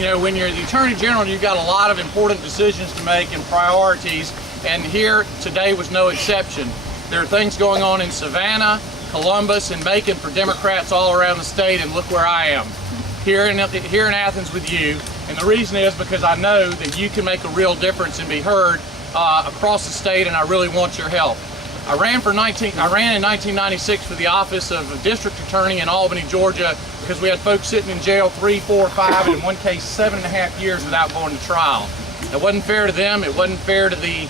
You know, when you're the Attorney General, you've got a lot of important decisions to make and priorities, and here today was no exception. There are things going on in Savannah, Columbus, and Macon for Democrats all around the state, and look where I am, here in Athens with you. And the reason is because I know that you can make a real difference and be heard across the state, and I really want your help. I ran in 1996 for the office of District Attorney in Albany, Georgia, because we had folks sitting in jail 3, 4, 5, and in one case 7.5 years without going to trial. It wasn't fair to them, it wasn't fair to the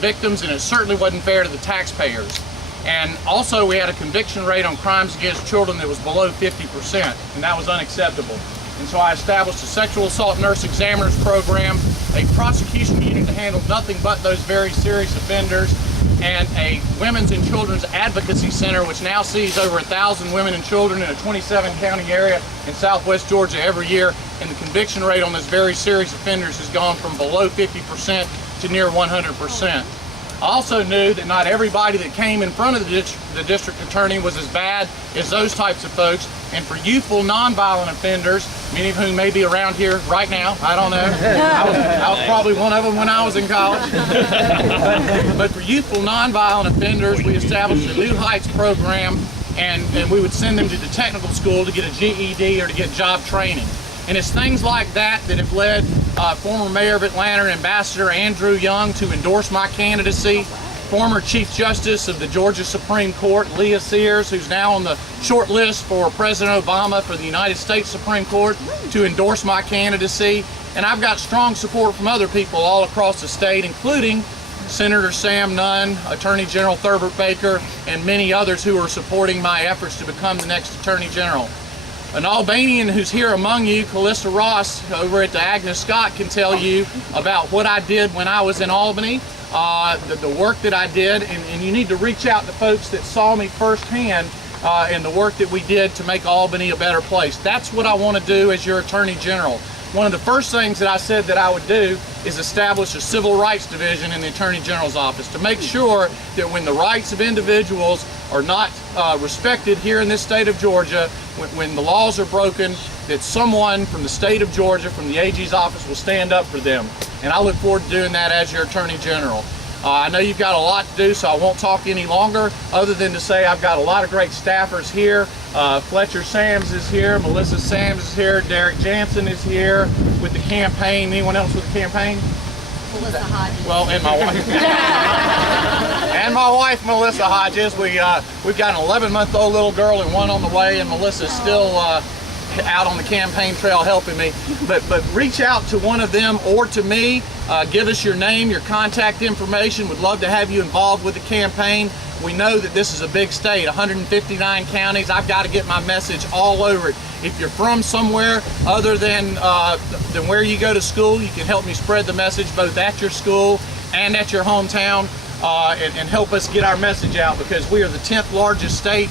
victims, and it certainly wasn't fair to the taxpayers. And also we had a conviction rate on crimes against children that was below 50%, and that was unacceptable. And so I established a sexual assault nurse examiners program, a prosecution unit to handle nothing but those very serious offenders, and a women's and children's advocacy center which now sees over 1,000 women and children in a 27-county area in southwest Georgia every year, and the conviction rate on those very serious offenders has gone from below 50% to near 100%. I also knew that not everybody that came in front of the district attorney was as bad as those types of folks, and for youthful nonviolent offenders, many of whom may be around here right now, I don't know, I was probably one of them when I was in college, but for youthful nonviolent offenders, we established a New Heights program, and we would send them to the technical school to get a GED or to get job training. And it's things like that that have led former Mayor of Atlanta, Ambassador Andrew Young, to endorse my candidacy. Former Chief Justice of the Georgia Supreme Court, Leah Sears, who's now on the short list for President Obama for the United States Supreme Court, to endorse my candidacy. And I've got strong support from other people all across the state, including Senator Sam Nunn, Attorney General Thurbert Baker, and many others who are supporting my efforts to become the next Attorney General. An Albanian who's here among you, Calista Ross, over at the Agnes Scott, can tell you about what I did when I was in Albany, the work that I did, and you need to reach out to folks that saw me firsthand and the work that we did to make Albany a better place. That's what I want to do as your Attorney General. One of the first things that I said that I would do is establish a civil rights division in the Attorney General's office to make sure that when the rights of individuals are not respected here in this state of Georgia, when the laws are broken, that someone from the state of Georgia, from the AG's office, will stand up for them. And I look forward to doing that as your Attorney General. I know you've got a lot to do, so I won't talk any longer, other than to say I've got a lot of great staffers here. Fletcher Sams is here, Melissa Sams is here, Derek Jansen is here with the campaign. Anyone else with the campaign? Melissa Hodges. Well, and my wife. And my wife, Melissa Hodges. We've got an 11-month-old little girl and one on the way, and Melissa's still out on the campaign trail helping me. But reach out to one of them or to me. Give us your name, your contact information. We'd love to have you involved with the campaign. We know that this is a big state, 159 counties. I've got to get my message all over it. If you're from somewhere other than where you go to school, you can help me spread the message both at your school and at your hometown, and help us get our message out, because we are the 10th largest state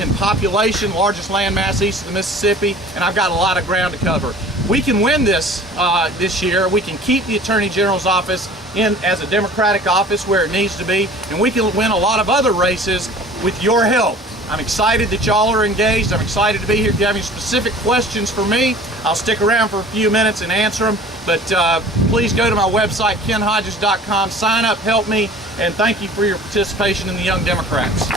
in population, largest landmass east of the Mississippi, and I've got a lot of ground to cover. We can win this this year. We can keep the Attorney General's office in as a Democratic office where it needs to be, and we can win a lot of other races with your help. I'm excited that y'all are engaged. I'm excited to be here. If you have any specific questions for me, I'll stick around for a few minutes and answer them. But please go to my website, kenhodges.com, sign up, help me, and thank you for your participation in the Young Democrats.